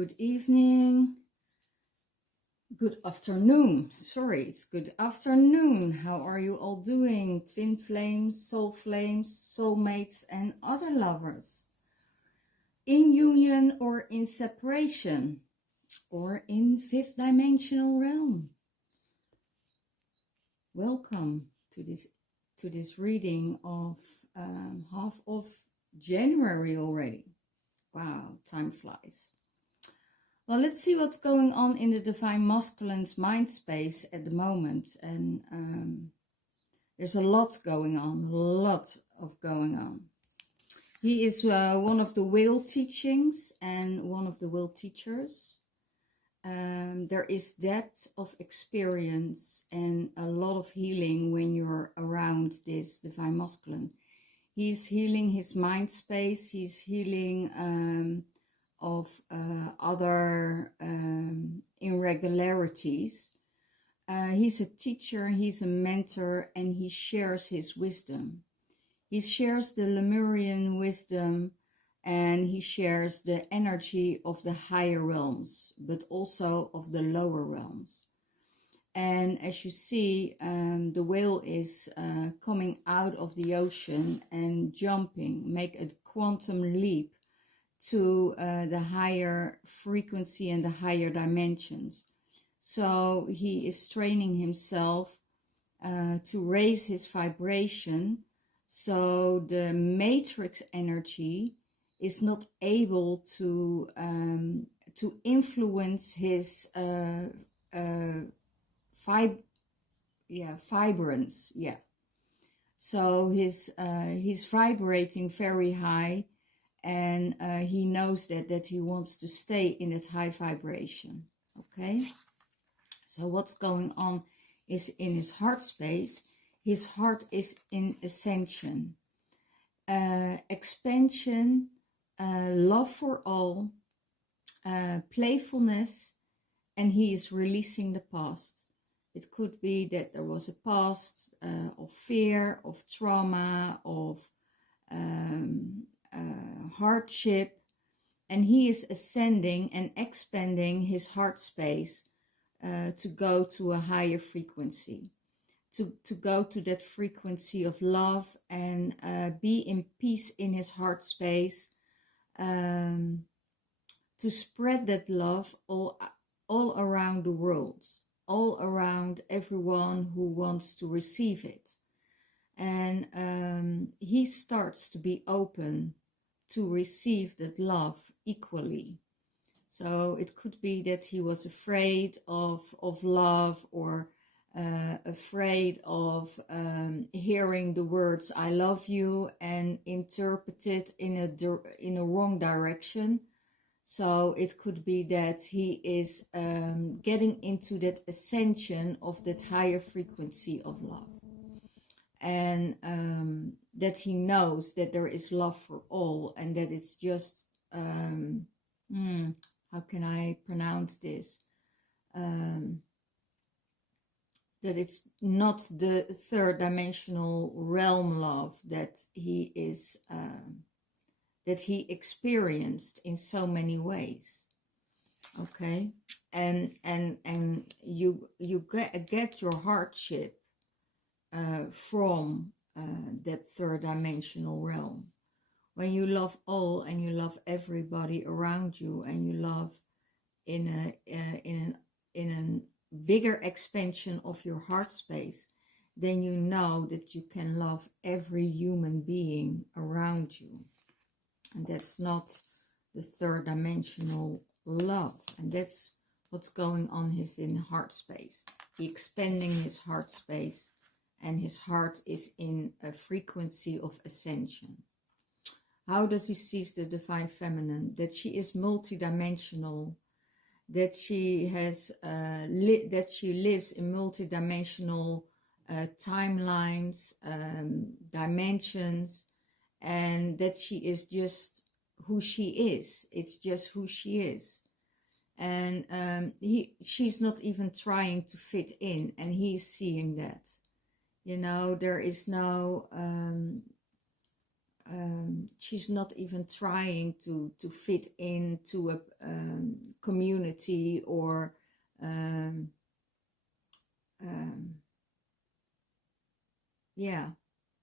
Good evening, good afternoon. Sorry, it's good afternoon. How are you all doing? Twin flames, soul flames, soulmates, and other lovers. In union or in separation, or in fifth dimensional realm. Welcome to this reading of half of January already. Wow, time flies. Well, let's see what's going on in the Divine Masculine's mind space at the moment. And there's a lot going on, He is one of the whale teachings and one of the whale teachers. There is depth of experience and a lot of healing when you're around this Divine Masculine. He's healing his mind space, he's healing of other irregularities. He's a teacher, he's a mentor, and he shares his wisdom. He shares the Lemurian wisdom, and he shares the energy of the higher realms, but also of the lower realms. And as you see, the whale is coming out of the ocean and jumping, make a quantum leap to the higher frequency and the higher dimensions. So he is training himself to raise his vibration, so the matrix energy is not able to influence his vibrance. So he's vibrating very high, and he knows that he wants to stay in that high vibration. Okay, so what's going on is in his heart space. His heart is in ascension, expansion, love for all, playfulness, and he is releasing the past. It could be that there was a past of fear, of trauma, of hardship, and he is ascending and expanding his heart space to go to a higher frequency, to go to that frequency of love and be in peace in his heart space, to spread that love all around the world, all around everyone who wants to receive it. And he starts to be open to receive that love equally. So it could be that he was afraid of love, or afraid of hearing the words "I love you" and interpret it in a wrong direction. So it could be that he is getting into that ascension of that higher frequency of love, and that he knows that there is love for all, and that it's just how can I pronounce this? That it's not the third dimensional realm love that he is that he experienced in so many ways. Okay, and you get your hardship from that third dimensional realm. When you love all and you love everybody around you, and you love in a bigger expansion of your heart space, then you know that you can love every human being around you. And that's not the third dimensional love. And that's what's going on in heart space. He's expanding his heart space, and his heart is in a frequency of ascension. How does he see the Divine Feminine? That she is multidimensional, that she has that she lives in multidimensional timelines, dimensions, and that she is just who she is. It's just who she is, and she's not even trying to fit in, and he's seeing that. You know, there is no she's not even trying to fit into a community, or yeah,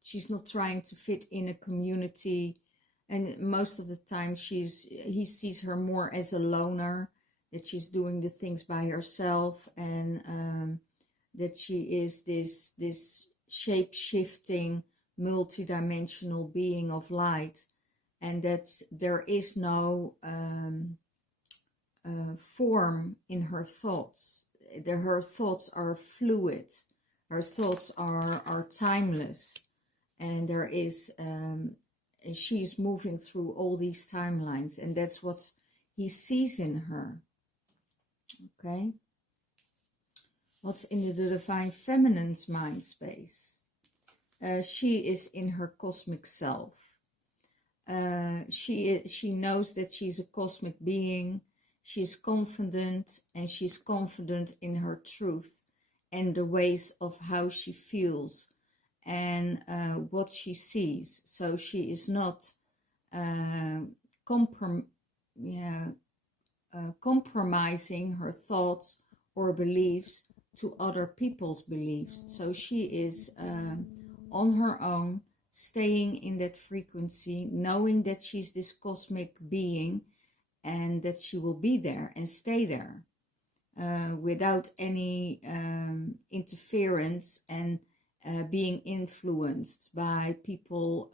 she's not trying to fit in a community. And most of the time he sees her more as a loner, that she's doing the things by herself, and that she is this shape-shifting, multidimensional being of light, and that there is no form in her thoughts. Her thoughts are fluid, her thoughts are timeless, and there is she's moving through all these timelines, and that's what he sees in her. Okay, what's in the divine feminine's mind space? She is in her cosmic self. She knows that she's a cosmic being. She's confident, and she's confident in her truth and the ways of how she feels and what she sees. So she is not compromising her thoughts or beliefs to other people's beliefs. So she is on her own, staying in that frequency, knowing that she's this cosmic being and that she will be there and stay there without any interference and being influenced by people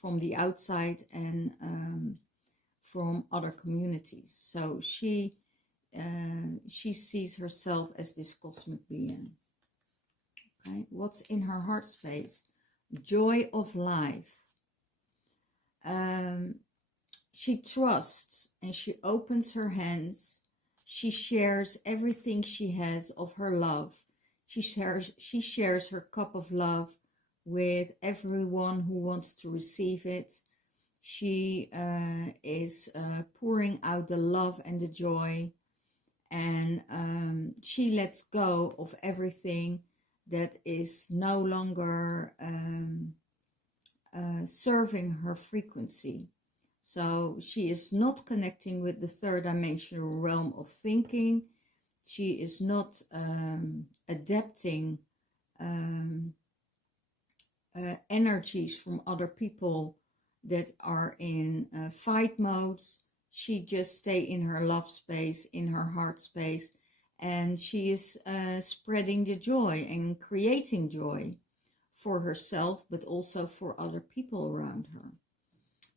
from the outside and from other communities. So she sees herself as this cosmic being. Okay, what's in her heart space? Joy of life. She trusts and she opens her hands. She shares everything she has of her love. She shares her cup of love with everyone who wants to receive it. She is pouring out the love and the joy, and she lets go of everything that is no longer serving her frequency. So she is not connecting with the third dimensional realm of thinking. She is not adapting energies from other people that are in fight modes. She just stays in her love space, in her heart space, and she is spreading the joy and creating joy for herself, but also for other people around her.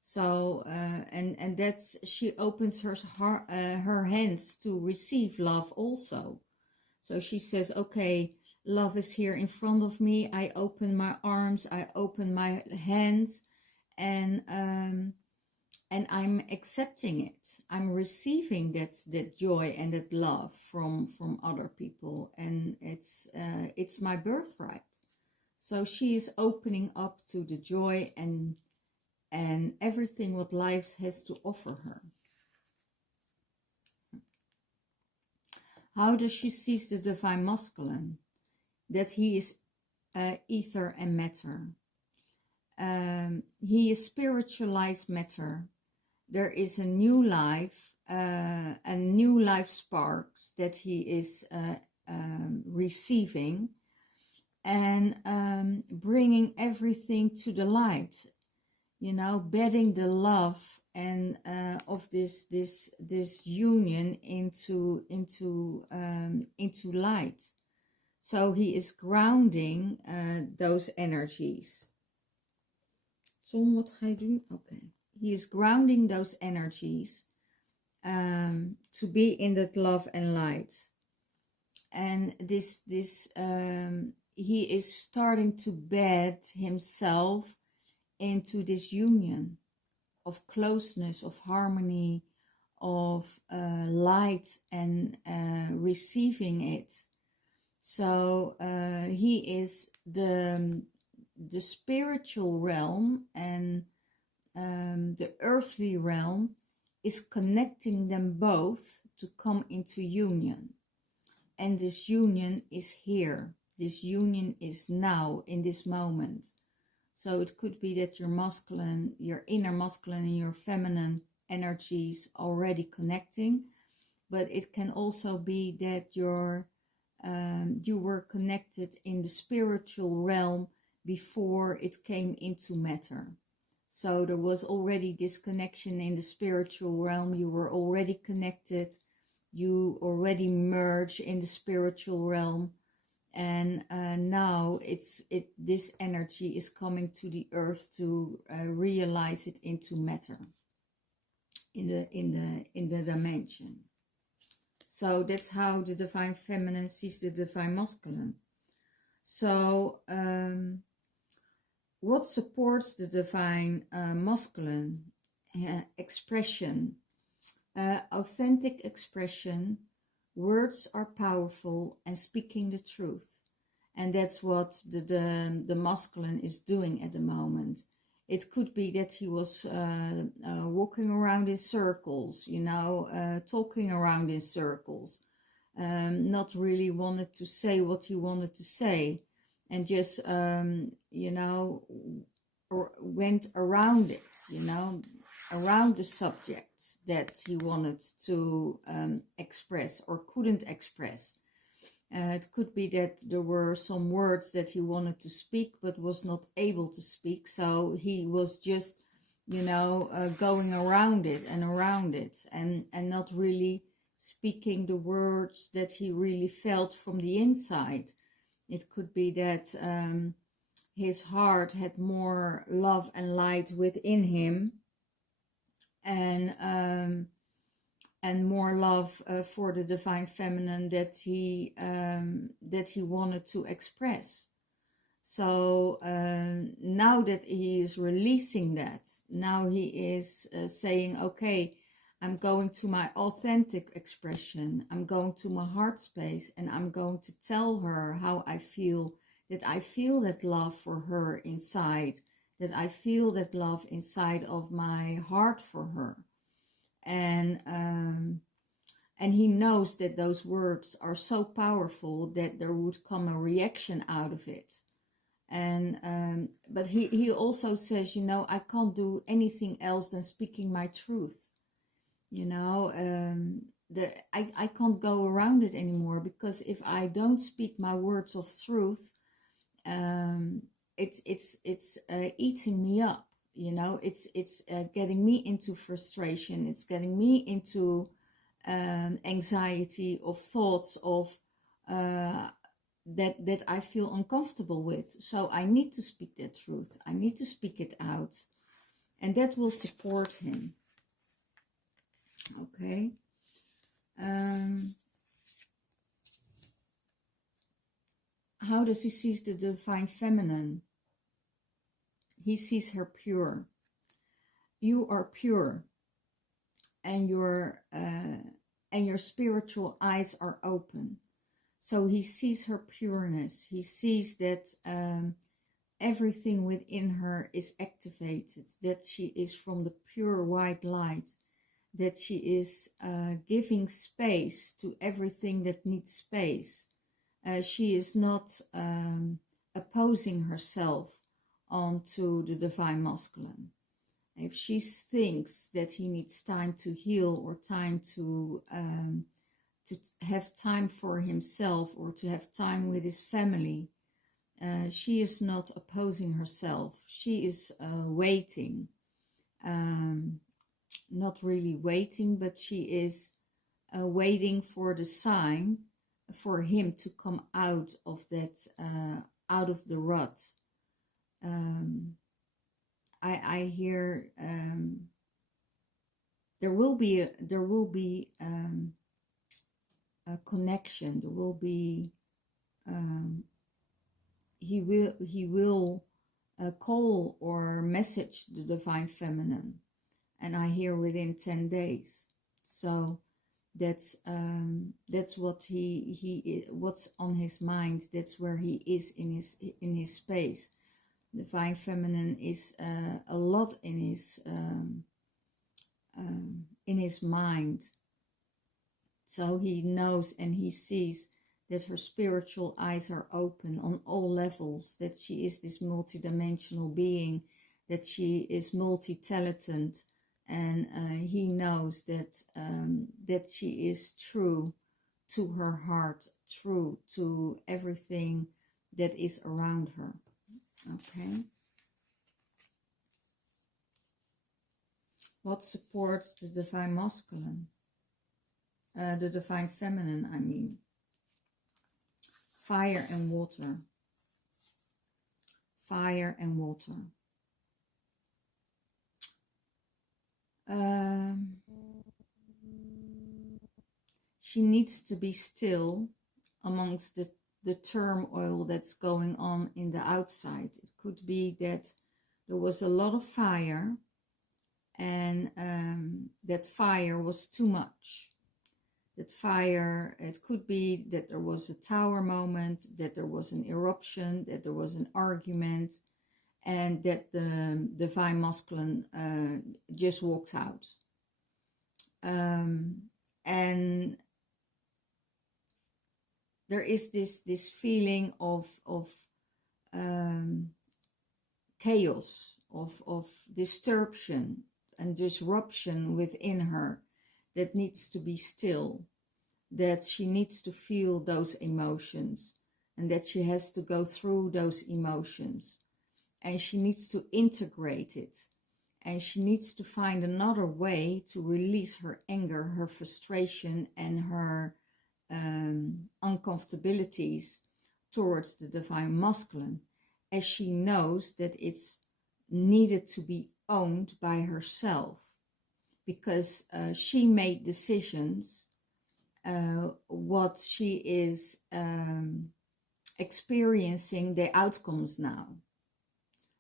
So and that's, she opens her heart, her hands to receive love also. So she says, okay, love is here in front of me. I open my arms, I open my hands, and I'm accepting it. I'm receiving that joy and that love from other people, and it's my birthright. So she is opening up to the joy and everything what life has to offer her. How does she see the divine masculine? That he is ether and matter. He is spiritualized matter. There is a new life, and new life sparks that he is receiving, and bringing everything to the light. You know, bedding the love and of this union into light. So he is grounding those energies. Tom, wat ga je doen? Okay. He is grounding those energies to be in that love and light. And he is starting to bed himself into this union of closeness, of harmony, of light, and receiving it. So he is the spiritual realm, and the earthly realm is connecting them both to come into union. And this union is here. This union is now, in this moment. So it could be that your masculine, your inner masculine and your feminine energies already connecting, but it can also be that you were connected in the spiritual realm before it came into matter. So there was already this connection in the spiritual realm. You were already connected. You already merged in the spiritual realm. And now this energy is coming to the earth to realize it into matter in the dimension. So that's how the divine feminine sees the divine masculine. So what supports the divine masculine expression? Authentic expression. Words are powerful, and speaking the truth. And that's what the masculine is doing at the moment. It could be that he was walking around in circles, talking around in circles, not really wanted to say what he wanted to say, and just, went around it, around the subject that he wanted to express or couldn't express. It could be that there were some words that he wanted to speak but was not able to speak, so he was just, going around it and not really speaking the words that he really felt from the inside. It could be that his heart had more love and light within him, and more love for the divine feminine that he wanted to express. So now that he is releasing that, now he is saying, okay, I'm going to my authentic expression, I'm going to my heart space, and I'm going to tell her how I feel, that I feel that love for her inside, that I feel that love inside of my heart for her. And he knows that those words are so powerful that there would come a reaction out of it. And but he also says, I can't do anything else than speaking my truth. I can't go around it anymore, because if I don't speak my words of truth, it's eating me up. It's getting me into frustration. It's getting me into anxiety of thoughts of that I feel uncomfortable with. So I need to speak that truth. I need to speak it out, and that will support him. Okay. How does he see the divine feminine? He sees her pure. You are pure, and your spiritual eyes are open. So he sees her pureness. He sees that everything within her is activated, that she is from the pure white light, that she is giving space to everything that needs space. She is not opposing herself onto the divine masculine. If she thinks that he needs time to heal, or time to have time for himself, or to have time with his family, she is not opposing herself. She is waiting. Not really waiting, but she is waiting for the sign for him to come out of that, out of the rut. I hear there will be a connection. There will be he will call or message the divine feminine, and I hear within 10 days. So that's what what's on his mind. That's where he is in his space. Divine feminine is a lot in his mind. So he knows and he sees that her spiritual eyes are open on all levels, that she is this multidimensional being, that she is multi-talented, and he knows that that she is true to her heart, true to everything that is around her. Okay. What supports the divine masculine? The divine feminine, I mean. Fire and water. Fire and water. She needs to be still amongst the turmoil that's going on in the outside. It could be that there was a lot of fire, and that fire was too much. That fire, it could be that there was a tower moment, that there was an eruption, that there was an argument, and that the divine masculine just walked out. And there is this feeling of chaos, of disruption and disruption within her, that needs to be still, that she needs to feel those emotions, and that she has to go through those emotions, and she needs to integrate it, and she needs to find another way to release her anger, her frustration, and her uncomfortabilities towards the divine masculine, as she knows that it's needed to be owned by herself, because she made decisions what she is experiencing the outcomes now.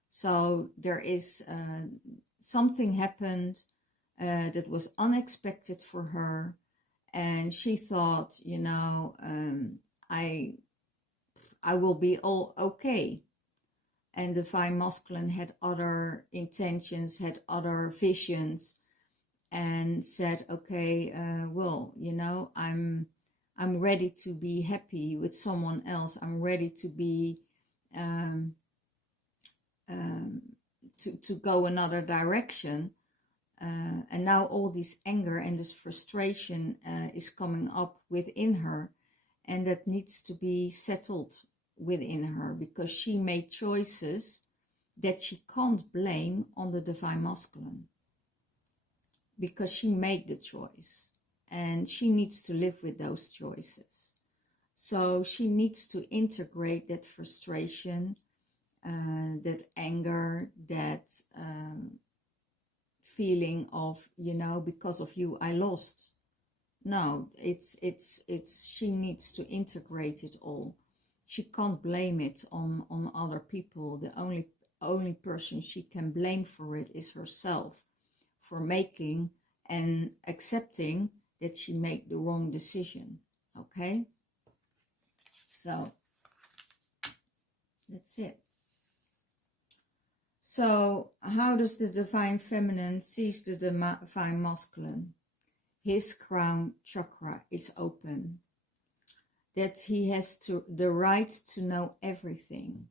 So there is something happened that was unexpected for her, and she thought, you know, I will be all okay. And the divine masculine had other intentions, had other visions, and said, okay, well, you know, I'm ready to be happy with someone else. I'm ready to be to go another direction. And now all this anger and this frustration is coming up within her, and that needs to be settled within her, because she made choices that she can't blame on the divine masculine, because she made the choice and she needs to live with those choices. So she needs to integrate that frustration, that anger, that feeling of, you know, because of you I lost. No, it's she needs to integrate it all. She can't blame it on other people. The only person she can blame for it is herself, for making and accepting that she made the wrong decision. Okay, so that's it. So how does the divine feminine sees the divine masculine? His crown chakra is open, that he has the right to know everything.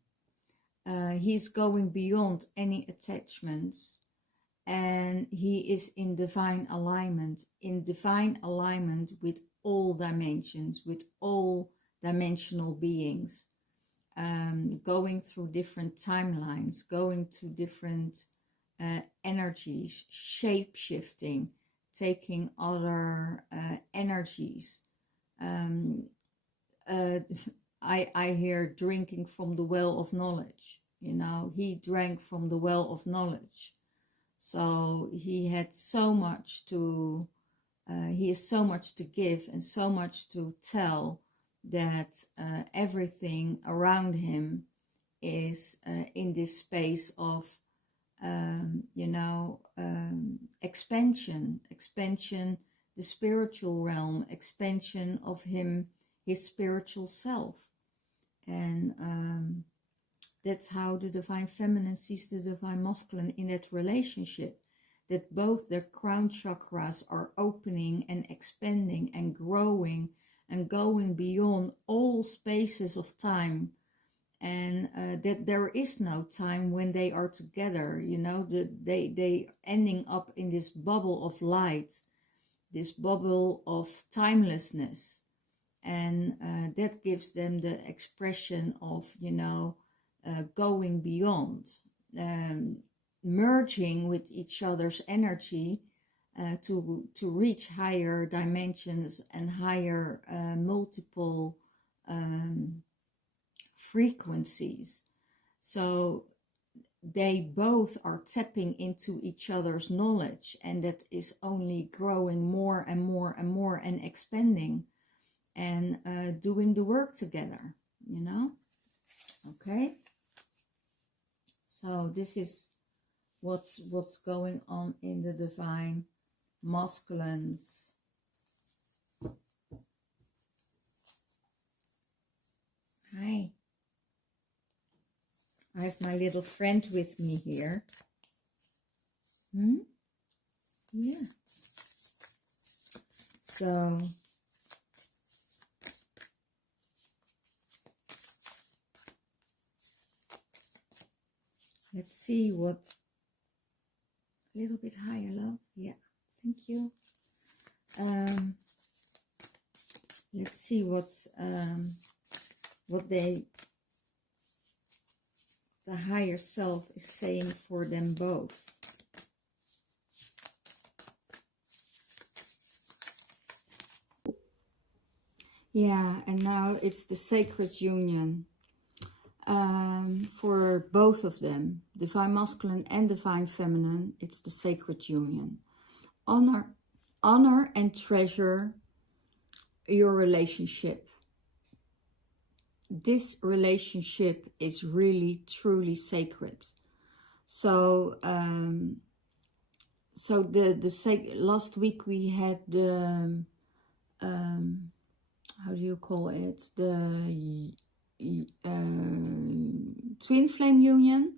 He's going beyond any attachments, and he is in divine alignment with all dimensions, with all dimensional beings, going through different timelines, going to different energies, shape-shifting, taking other energies. I hear drinking from the well of knowledge. You know, he drank from the well of knowledge. So he had so much to, he has so much to give and so much to tell, that everything around him is in this space of, you know, expansion, the spiritual realm, expansion of him, his spiritual self. And that's how the divine feminine sees the divine masculine in that relationship, that both their crown chakras are opening and expanding and growing and going beyond all spaces of time, and that there is no time when they are together, you know, that they ending up in this bubble of light, this bubble of timelessness, and that gives them the expression of, you know, going beyond, merging with each other's energy, to reach higher dimensions and higher multiple frequencies. So they both are tapping into each other's knowledge, and that is only growing more and more and more and expanding, and doing the work together, you know. Okay, so this is what's going on in the divine masculines. Hi, I have my little friend with me here. Yeah, so let's see what, a little bit higher, love. Yeah, thank you. Let's see what's what the higher self is saying for them both. Yeah, and now it's the sacred union. For both of them, divine masculine and divine feminine, it's the sacred union. Honor and treasure your relationship. This relationship is really truly sacred. So last week we had the how do you call it, the twin flame union,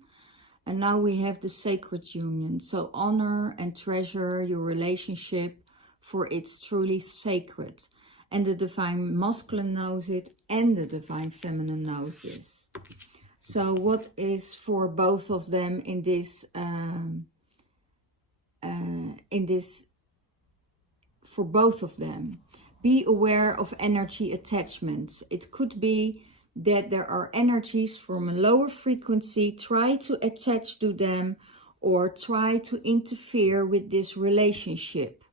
and now we have the sacred union. So honor and treasure your relationship, for it's truly sacred, and the divine masculine knows it and the divine feminine knows this. So what is for both of them in this for both of them? Be aware of energy attachments. It could be that there are energies from a lower frequency, try to attach to them or try to interfere with this relationship.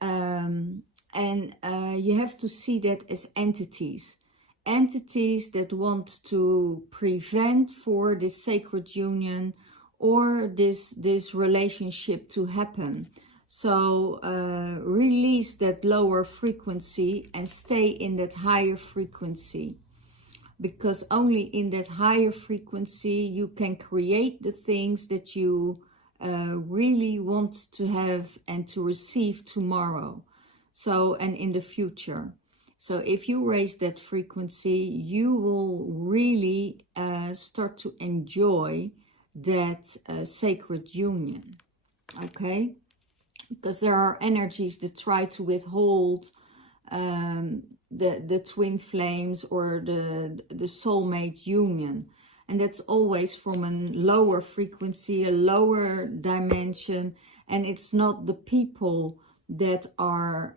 And you have to see that as entities that want to prevent for this sacred union or this relationship to happen. So release that lower frequency and stay in that higher frequency, because only in that higher frequency you can create the things that you really want to have and to receive tomorrow, so, and in the future. So if you raise that frequency, you will really start to enjoy that sacred union. Okay, because there are energies that try to withhold the twin flames or the soulmate union, and that's always from a lower frequency, a lower dimension, and it's not the people that are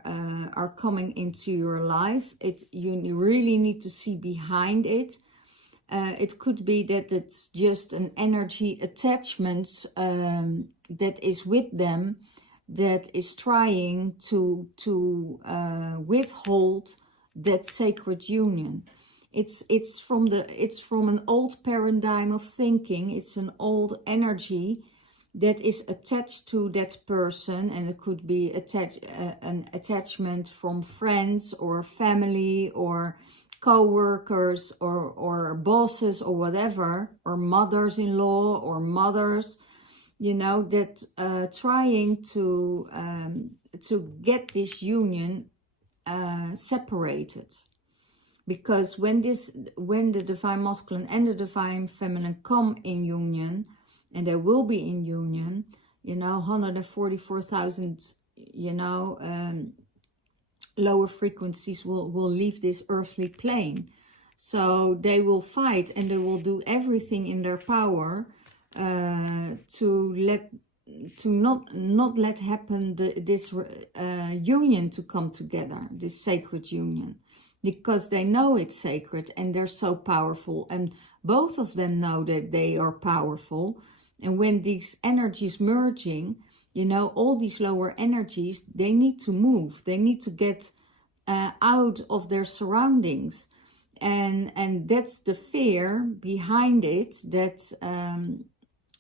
coming into your life. You really need to see behind it. It could be that it's just an energy attachment that is with them, that is trying to withhold that sacred union. It's from an old paradigm of thinking. It's an old energy that is attached to that person, and it could be an attachment from friends or family or co-workers or bosses or whatever, or mothers-in-law or mothers, you know, that trying to get this union separated. Because when the divine masculine and the divine feminine come in union, and they will be in union, you know, 144,000, you know, lower frequencies will leave this earthly plane. So they will fight and they will do everything in their power to not let happen this union to come together, this sacred union, because they know it's sacred and they're so powerful, and both of them know that they are powerful. And when these energies merging, you know, all these lower energies, they need to move, they need to get out of their surroundings, and that's the fear behind it, that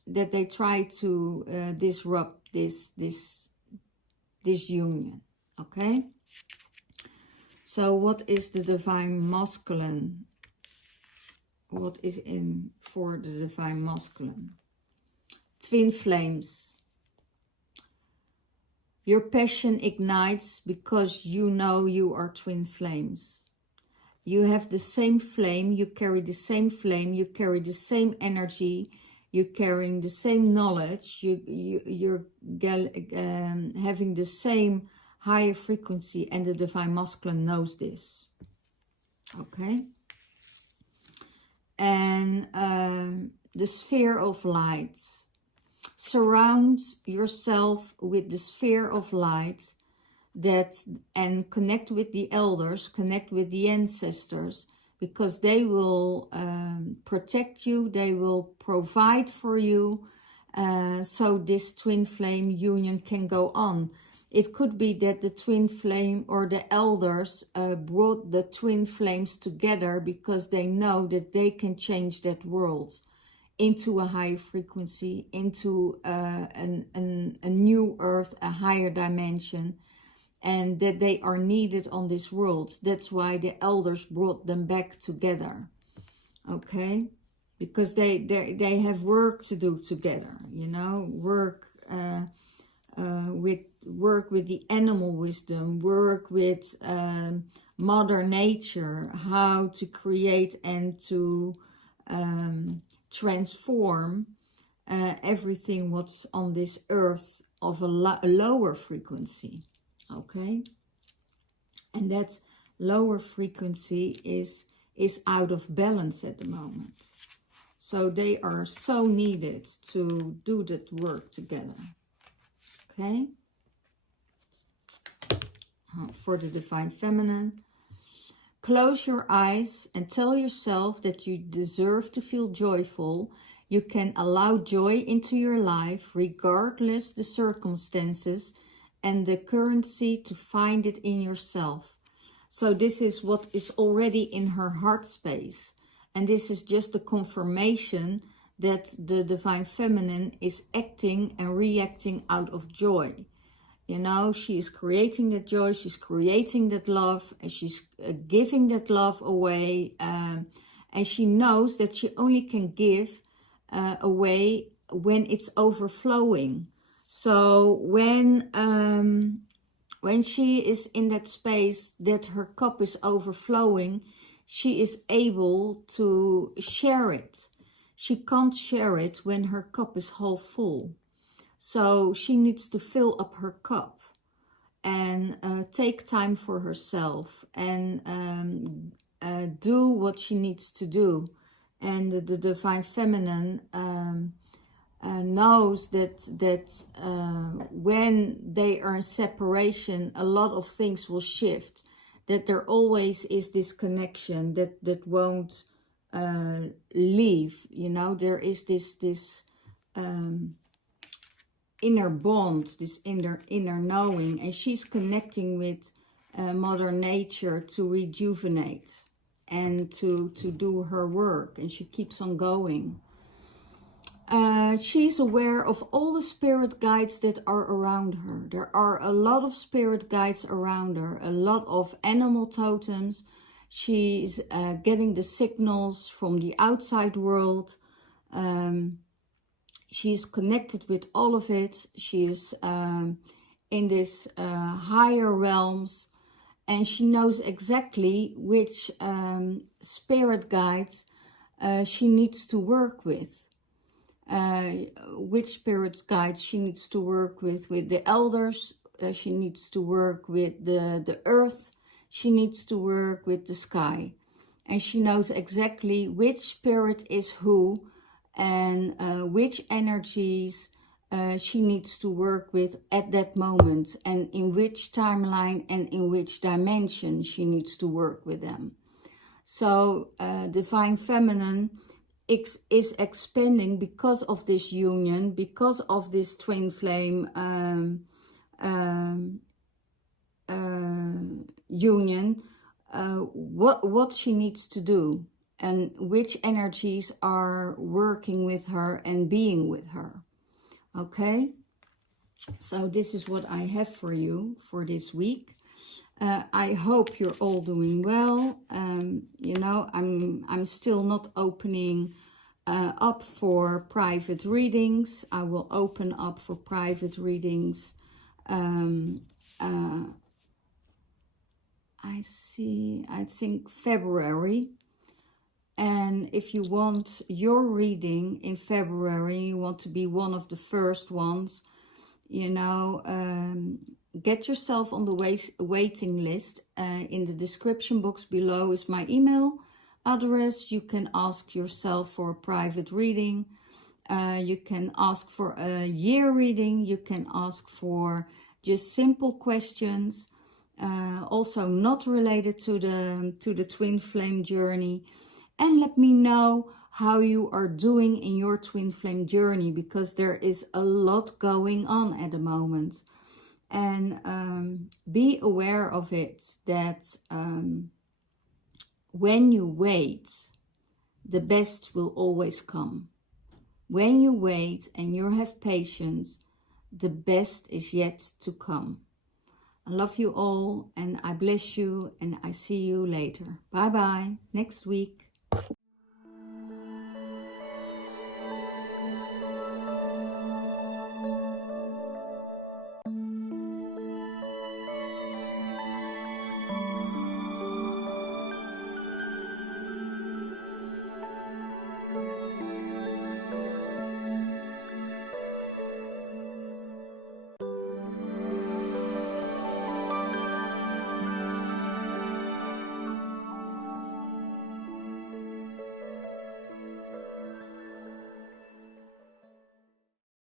that they try to disrupt this union. Okay, so what is the divine masculine? What is in for the divine masculine? Twin flames. Your passion ignites because you know you are twin flames. You have the same flame, you carry the same flame, you carry the same energy, you're carrying the same knowledge, you're having the same higher frequency, and the divine masculine knows this. Okay? And the sphere of light. Surround yourself with the sphere of light, and connect with the elders, connect with the ancestors, because they will protect you, they will provide for you, so this twin flame union can go on. It could be that the twin flame or the elders brought the twin flames together because they know that they can change that world into a higher frequency, into a new earth, a higher dimension, and that they are needed on this world. That's why the elders brought them back together. Okay, because they have work to do together, you know, work with the animal wisdom, work with mother nature, how to create and to transform everything what's on this earth of a lower frequency. Okay, and that lower frequency is out of balance at the moment, so they are so needed to do that work together. Okay, for the divine feminine, close your eyes and tell yourself that you deserve to feel joyful. You can allow joy into your life regardless the circumstances, and the currency to find it in yourself. So this is what is already in her heart space, and this is just the confirmation that the divine feminine is acting and reacting out of joy. You know, she is creating that joy, she's creating that love, and she's giving that love away, and she knows that she only can give away when it's overflowing. So when she is in that space that her cup is overflowing, she is able to share it. She can't share it when her cup is half full. So she needs to fill up her cup and take time for herself and do what she needs to do. And the divine feminine knows that when they are in separation, a lot of things will shift, that there always is this connection that won't leave. You know, there is this inner bond, this inner knowing, and she's connecting with Mother Nature to rejuvenate and to do her work, and she keeps on going. She's aware of all the spirit guides that are around her. There are a lot of spirit guides around her, a lot of animal totems. She's getting the signals from the outside world. She's connected with all of it. She's in this higher realms, and she knows exactly which spirit guides she needs to work with. Which spirit guides she needs to work with the elders, she needs to work with the earth, she needs to work with the sky. And she knows exactly which spirit is who, and which energies she needs to work with at that moment, and in which timeline and in which dimension she needs to work with them. So Divine Feminine is expanding because of this union, because of this twin flame union, what she needs to do and which energies are working with her and being with her. Okay, so this is what I have for you for this week. I hope you're all doing well. You know, I'm still not opening up for private readings. I will open up for private readings. I think February. And if you want your reading in February, you want to be one of the first ones, you know, get yourself on the waiting list. In the description box below is my email address. You can ask yourself for a private reading. You can ask for a year reading. You can ask for just simple questions, also not related to the twin flame journey. And let me know how you are doing in your twin flame journey, because there is a lot going on at the moment. And be aware of it, that when you wait, the best will always come. When you wait and you have patience, the best is yet to come. I love you all, and I bless you, and I see you later. Bye bye, next week.